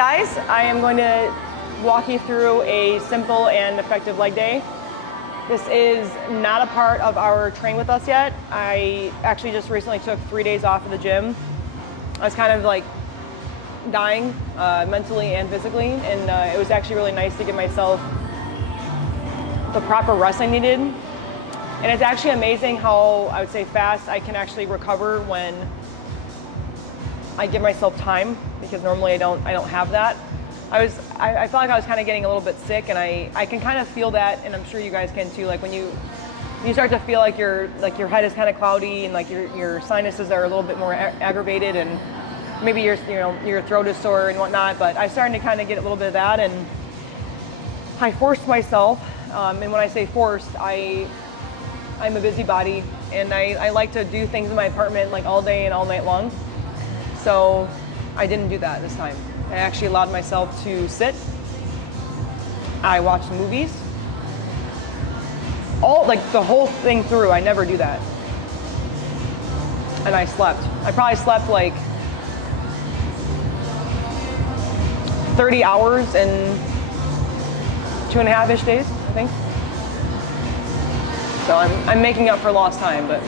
guys. I am going to walk you through a simple and effective leg day. This is not a part of our train with us yet. I actually just recently took 3 days off of the gym. I was kind of like dying mentally and physically, and it was actually really nice to give myself the proper rest I needed. And it's actually amazing how, I would say, fast I can actually recover when I give myself time, because normally I don't have that. I felt like I was kind of getting a little bit sick, and I can kind of feel that, and I'm sure you guys can too. Like when you start to feel like your head is kind of cloudy, and like your sinuses are a little bit more aggravated, and maybe your throat is sore and whatnot. But I started to kind of get a little bit of that, and I forced myself. And when I say forced, I'm a busybody, and I like to do things in my apartment like all day and all night long. So I didn't do that this time. I actually allowed myself to sit. I watched movies. The whole thing through, I never do that. And I slept. I probably slept like 30 hours in 2.5-ish days, I think. So I'm making up for lost time, but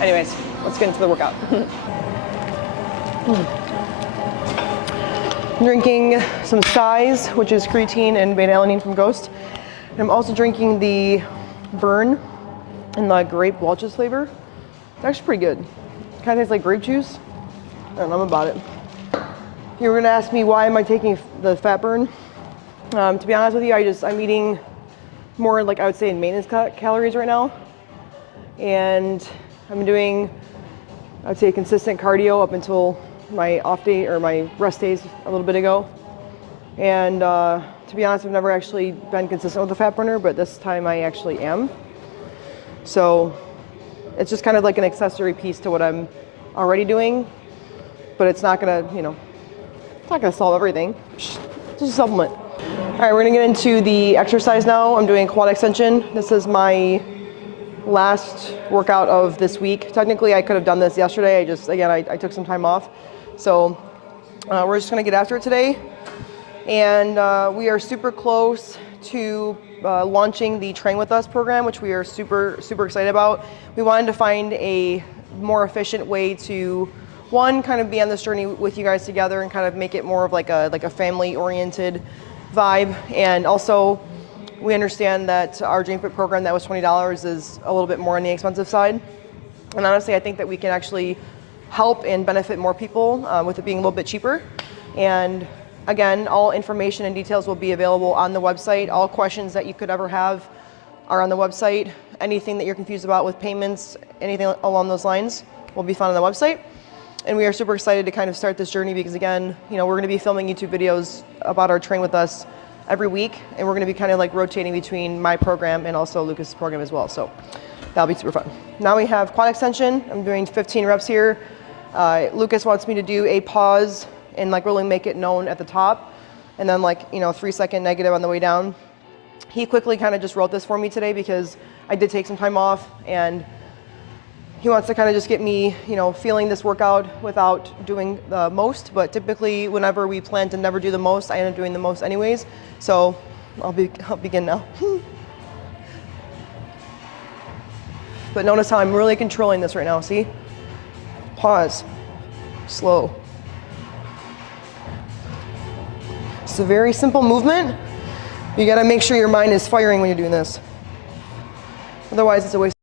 anyways, let's get into the workout. I'm drinking some Size, which is creatine and beta-alanine from Ghost. And I'm also drinking the Burn in the grape Welch's flavor. It's actually pretty good. It kind of tastes like grape juice. I don't know about it. If you were gonna ask me why am I taking the Fat Burn, to be honest with you, I'm eating more like I would say in maintenance calories right now. And I'm doing, I would say, consistent cardio up until my off day or my rest days a little bit ago. And to be honest, I've never actually been consistent with the fat burner, but this time I actually am. So it's just kind of like an accessory piece to what I'm already doing, but it's not gonna, it's not gonna solve everything. It's just a supplement. All right, we're gonna get into the exercise now. I'm doing quad extension. This is my last workout of this week. Technically, I could have done this yesterday. I took some time off. So we're just gonna get after it today. And we are super close to launching the Train With Us program, which we are super, super excited about. We wanted to find a more efficient way to, one, kind of be on this journey with you guys together and kind of make it more of like a family-oriented vibe. And also, we understand that our Dream Fit program that was $20 is a little bit more on the expensive side. And honestly, I think that we can actually help and benefit more people with it being a little bit cheaper. And again, all information and details will be available on the website. All questions that you could ever have are on the website. Anything that you're confused about with payments, anything along those lines will be found on the website. And we are super excited to kind of start this journey because again, we're gonna be filming YouTube videos about our Train With Us every week, and we're gonna be kind of like rotating between my program and also Lucas's program as well. So that'll be super fun. Now we have quad extension. I'm doing 15 reps here. Lucas wants me to do a pause and like really make it known at the top, and then 3-second negative on the way down. He quickly kind of just wrote this for me today because I did take some time off, and he wants to kind of just get me, feeling this workout without doing the most. But typically, whenever we plan to never do the most, I end up doing the most anyways. So I'll begin now. But notice how I'm really controlling this right now. See? Pause. Slow. It's a very simple movement. You gotta make sure your mind is firing when you're doing this. Otherwise, it's a waste.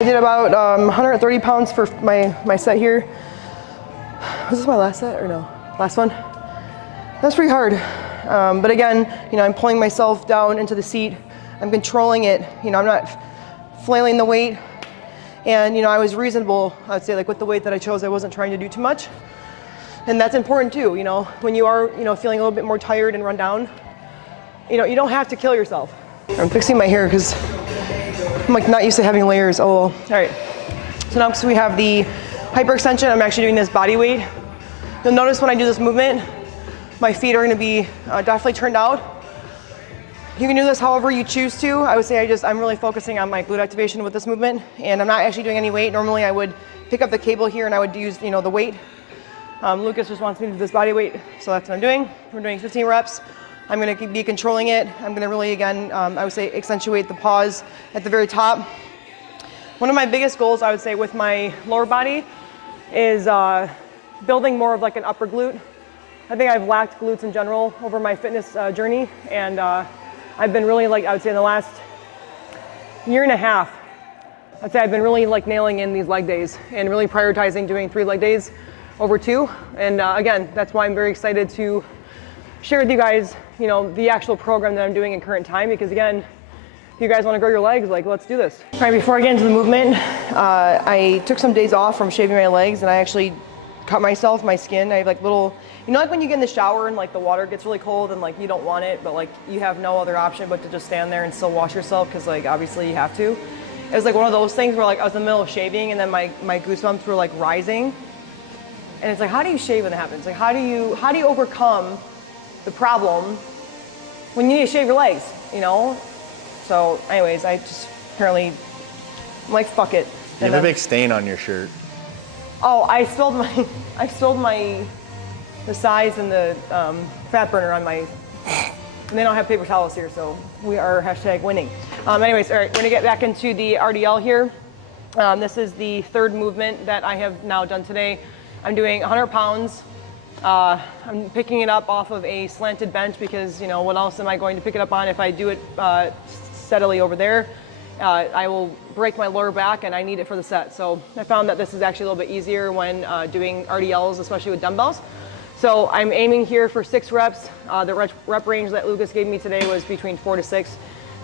I did about 130 pounds for my set here. Was this my last set or no? Last one? That's pretty hard. But again, I'm pulling myself down into the seat. I'm controlling it. I'm not flailing the weight. And I was reasonable, I'd say, like with the weight that I chose. I wasn't trying to do too much. And that's important too, you know, when you are, you know, feeling a little bit more tired and run down, you know, you don't have to kill yourself. I'm fixing my hair because I'm like not used to having layers. Oh, all right. So now, we have the hyperextension. I'm actually doing this body weight. You'll notice when I do this movement, my feet are going to be definitely turned out. You can do this however you choose to. I would say I'm really focusing on my glute activation with this movement, and I'm not actually doing any weight. Normally I would pick up the cable here and I would use, you know, the weight. Lucas just wants me to do this body weight, so that's what I'm doing. We're doing 15 reps. I'm going to be controlling it. I'm going to really, again, I would say accentuate the pause at the very top. One of my biggest goals, I would say, with my lower body is building more of like an upper glute. I think I've lacked glutes in general over my fitness journey, and I've been really, like, I would say in the last year and a half, I'd say I've been really like nailing in these leg days and really prioritizing doing 3 leg days over 2. And again, that's why I'm very excited to share with you guys, you know, the actual program that I'm doing in current time, because again, if you guys want to grow your legs, like, let's do this. All right, before I get into the movement, I took some days off from shaving my legs, and I actually cut myself, my skin. I have like little, you know, like when you get in the shower and like the water gets really cold and like you don't want it, but like you have no other option but to just stand there and still wash yourself because like obviously you have to. It was like one of those things where like I was in the middle of shaving and then my goosebumps were like rising. And it's like, how do you shave when that happens? Like, how do you overcome the problem when you need to shave your legs, you know? So anyways, I just apparently, I'm like, fuck it. You have a big stain on your shirt. Oh, I spilled the size and the fat burner on my, and they don't have paper towels here, so we are #winning. Anyways, all right, we're gonna get back into the RDL here. This is the 3rd movement that I have now done today. I'm doing 100 pounds. I'm picking it up off of a slanted bench because, you know, what else am I going to pick it up on if I do it steadily over there? I will break my lower back and I need it for the set. So I found that this is actually a little bit easier when doing RDLs, especially with dumbbells. So I'm aiming here for 6 reps. The rep range that Lucas gave me today was between 4 to 6.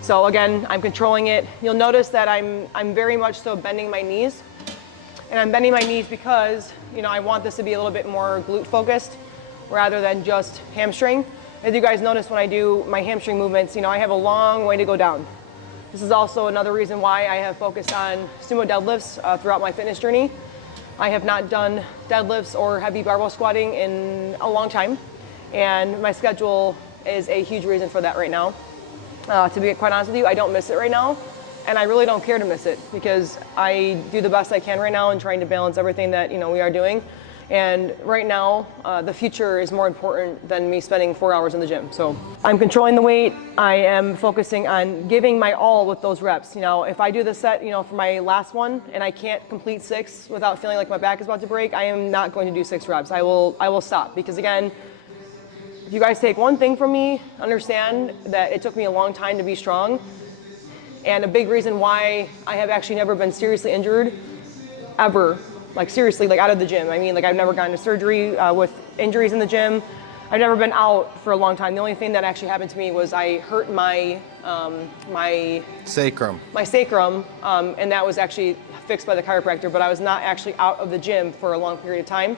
So again, I'm controlling it. You'll notice that I'm very much so bending my knees. And I'm bending my knees because, you know, I want this to be a little bit more glute focused rather than just hamstring. As you guys notice when I do my hamstring movements, you know, I have a long way to go down. This is also another reason why I have focused on sumo deadlifts throughout my fitness journey. I have not done deadlifts or heavy barbell squatting in a long time, and my schedule is a huge reason for that right now. To be quite honest with you, I don't miss it right now, and I really don't care to miss it because I do the best I can right now in trying to balance everything that, you know, we are doing. And right now, the future is more important than me spending 4 hours in the gym. So I'm controlling the weight. I am focusing on giving my all with those reps. You know, if I do the set, you know, for my last one and I can't complete 6 without feeling like my back is about to break, I am not going to do 6 reps. I will stop because again, if you guys take one thing from me, understand that it took me a long time to be strong. And a big reason why I have actually never been seriously injured ever. Like seriously, like out of the gym. I mean, like I've never gotten to surgery with injuries in the gym. I've never been out for a long time. The only thing that actually happened to me was I hurt my sacrum. My sacrum, and that was actually fixed by the chiropractor, but I was not actually out of the gym for a long period of time.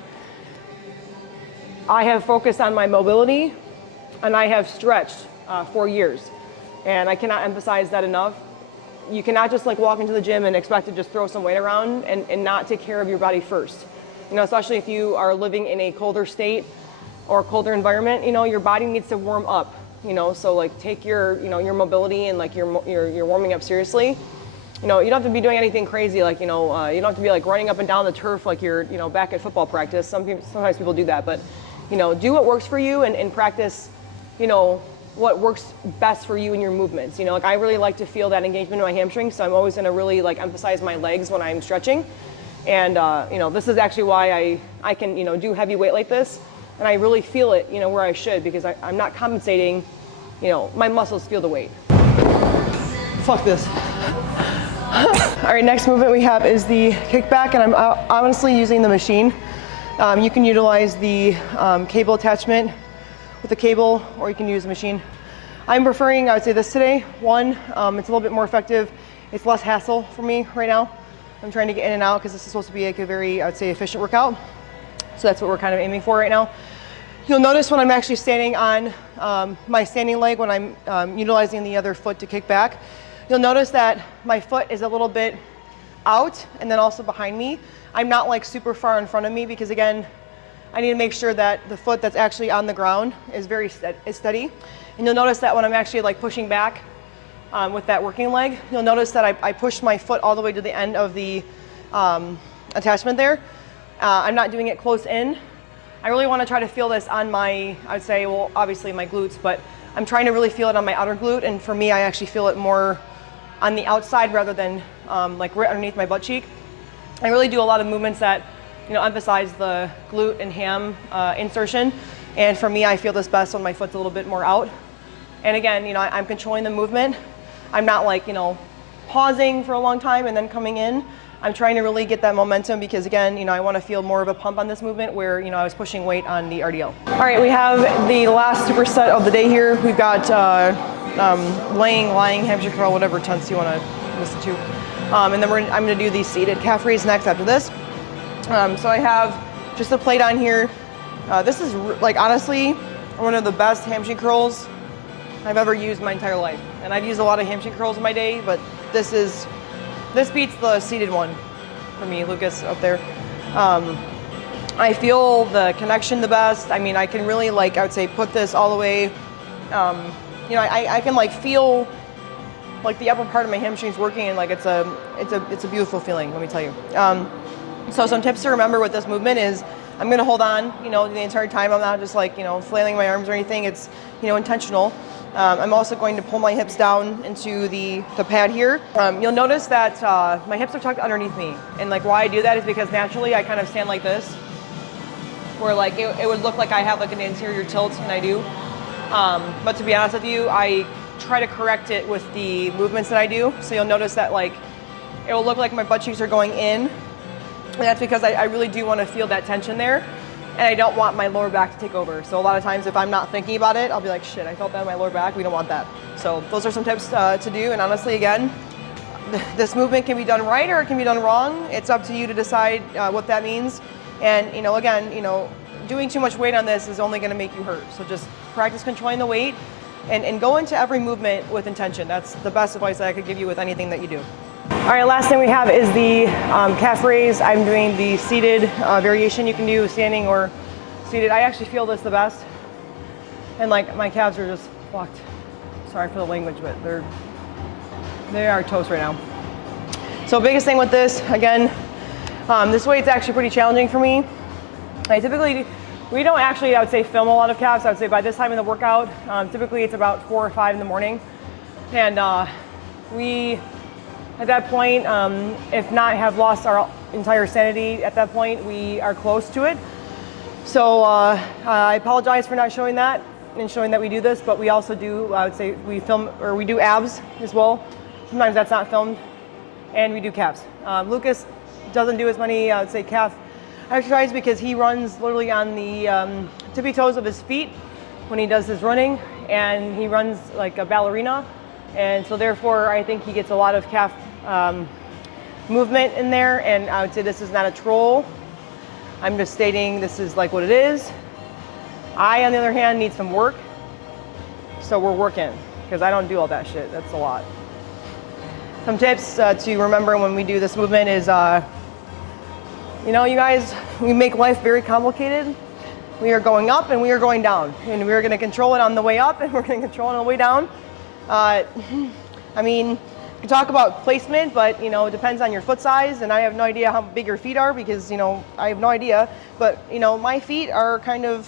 I have focused on my mobility, and I have stretched for years. And I cannot emphasize that enough. You cannot just like walk into the gym and expect to just throw some weight around and not take care of your body first. You know, especially if you are living in a colder state or colder environment, you know, your body needs to warm up, you know, so like take your, you know, your mobility and like your warming up seriously. You know, you don't have to be doing anything crazy, like, you know, you don't have to be like running up and down the turf like you're, you know, back at football practice. Sometimes people do that, but, you know, do what works for you and practice, you know, what works best for you in your movements. You know, like I really like to feel that engagement in my hamstrings, so I'm always gonna really like emphasize my legs when I'm stretching. And you know, this is actually why I can, you know, do heavy weight like this, and I really feel it, you know, where I should, because I'm not compensating, you know, my muscles feel the weight. Fuck this. All right, next movement we have is the kickback, and I'm honestly using the machine. You can utilize the cable attachment with the cable, or you can use the machine. I'm preferring, I would say, this today. One, it's a little bit more effective. It's less hassle for me right now. I'm trying to get in and out because this is supposed to be like a very, I would say, efficient workout. So that's what we're kind of aiming for right now. You'll notice when I'm actually standing on my standing leg, when I'm utilizing the other foot to kick back, you'll notice that my foot is a little bit out and then also behind me. I'm not like super far in front of me because again, I need to make sure that the foot that's actually on the ground is very steady. And you'll notice that when I'm actually like pushing back with that working leg, you'll notice that I push my foot all the way to the end of the attachment there. I'm not doing it close in. I really want to try to feel this on my, I would say, well, obviously my glutes, but I'm trying to really feel it on my outer glute. And for me, I actually feel it more on the outside rather than like right underneath my butt cheek. I really do a lot of movements that, you know, emphasize the glute and ham insertion. And for me, I feel this best when my foot's a little bit more out. And again, you know, I'm controlling the movement. I'm not like, you know, pausing for a long time and then coming in. I'm trying to really get that momentum because again, you know, I want to feel more of a pump on this movement where, you know, I was pushing weight on the RDL. All right, we have the last superset of the day here. We've got lying hamstring curl, whatever tense you want to listen to. And then I'm going to do the seated calf raise next after this. So I have just a plate on here. This is like honestly one of the best hamstring curls I've ever used my entire life. And I've used a lot of hamstring curls in my day, but this beats the seated one for me, Lucas up there. I feel the connection the best. I mean, I can really like, I would say put this all the way, you know, I can like feel like the upper part of my hamstrings working and like it's a beautiful feeling, let me tell you. So some tips to remember with this movement is I'm gonna hold on, you know, the entire time. I'm not just like, you know, flailing my arms or anything. It's, you know, intentional. I'm also going to pull my hips down into the pad here. You'll notice that my hips are tucked underneath me. And like why I do that is because naturally I kind of stand like this, where like it would look like I have like an anterior tilt, and I do. But to be honest with you, I try to correct it with the movements that I do. So you'll notice that like it will look like my butt cheeks are going in. And that's because I really do want to feel that tension there. And I don't want my lower back to take over. So a lot of times if I'm not thinking about it, I'll be like, shit, I felt that in my lower back. We don't want that. So those are some tips to do. And honestly, again, this movement can be done right or it can be done wrong. It's up to you to decide what that means. And, you know, again, you know, doing too much weight on this is only going to make you hurt. So just practice controlling the weight and go into every movement with intention. That's the best advice that I could give you with anything that you do. All right, last thing we have is the calf raise. I'm doing the seated variation. You can do standing or seated. I actually feel this the best. And like my calves are just fucked. Sorry for the language, but they are toast right now. So biggest thing with this, again, this weight's actually pretty challenging for me. We don't actually, I would say, film a lot of calves. I would say by this time in the workout, typically it's about 4 or 5 in the morning. And we, at that point, if not have lost our entire sanity at that point, we are close to it. So I apologize for not showing that and showing that we do this, but we also do, I would say, we film, or we do abs as well. Sometimes that's not filmed, and we do calves. Lucas doesn't do as many, I would say, calf exercise because he runs literally on the tippy toes of his feet when he does his running, and he runs like a ballerina. And so therefore, I think he gets a lot of calf movement in there, and I would say this is not a troll. I'm just stating this is like what it is. I, on the other hand, need some work, so we're working, because I don't do all that shit. That's a lot. Some tips to remember when we do this movement is, you know, you guys, we make life very complicated. We are going up and we are going down, and we're going to control it on the way up and we're going to control it on the way down. I mean, you talk about placement, but you know, it depends on your foot size, and I have no idea how big your feet are because, you know, I have no idea. But you know, my feet are kind of,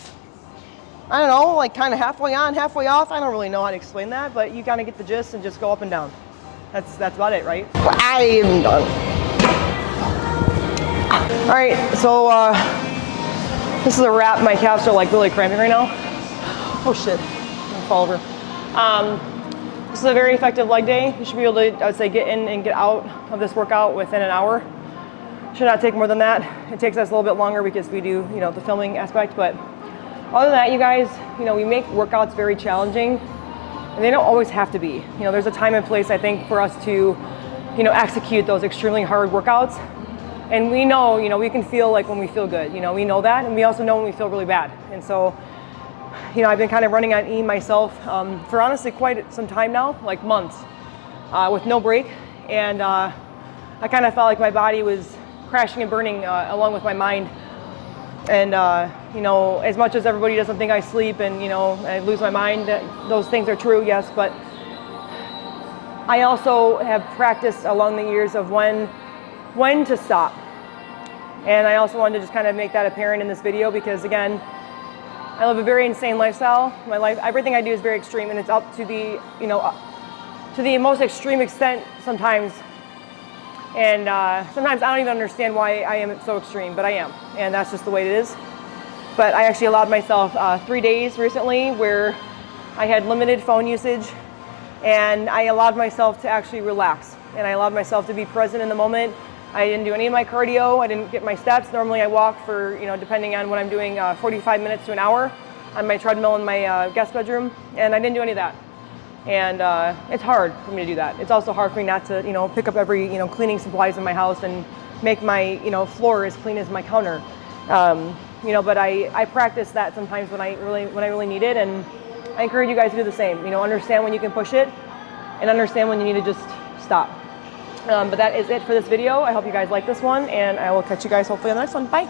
I don't know, like kind of halfway on, halfway off. I don't really know how to explain that, but you kind of get the gist and just go up and down. That's about it, right? I am done. All right, so this is a wrap. My calves are like really cramping right now. Oh shit, I'm gonna fall over. This is a very effective leg day. You should be able to, I would say, get in and get out of this workout within an hour. Should not take more than that. It takes us a little bit longer because we do, you know, the filming aspect. But other than that, you guys, you know, we make workouts very challenging, and they don't always have to be. You know, there's a time and place, I think, for us to, you know, execute those extremely hard workouts. And we know, we can feel like when we feel good, we know that, and we also know when we feel really bad. And so, I've been kind of running on E myself for honestly quite some time now, like months, with no break. And I kind of felt like my body was crashing and burning along with my mind. And, as much as everybody doesn't think I sleep and, I lose my mind, those things are true, yes, but I also have practiced along the years of when to stop. And I also wanted to just kind of make that apparent in this video because, again, I live a very insane lifestyle. My life, everything I do is very extreme, and it's up to the, to the most extreme extent sometimes. And sometimes I don't even understand why I am so extreme, but I am, and that's just the way it is. But I actually allowed myself 3 days recently where I had limited phone usage, and I allowed myself to actually relax, and I allowed myself to be present in the moment. I didn't do any of my cardio. I didn't get my steps. Normally I walk for, depending on what I'm doing, 45 minutes to an hour on my treadmill in my guest bedroom, and I didn't do any of that. And it's hard for me to do that. It's also hard for me not to, pick up every, cleaning supplies in my house and make my, floor as clean as my counter. But I practice that sometimes when I really need it, and I encourage you guys to do the same. Understand when you can push it, and understand when you need to just stop. But that is it for this video. I hope you guys like this one, and I will catch you guys hopefully on the next one. Bye.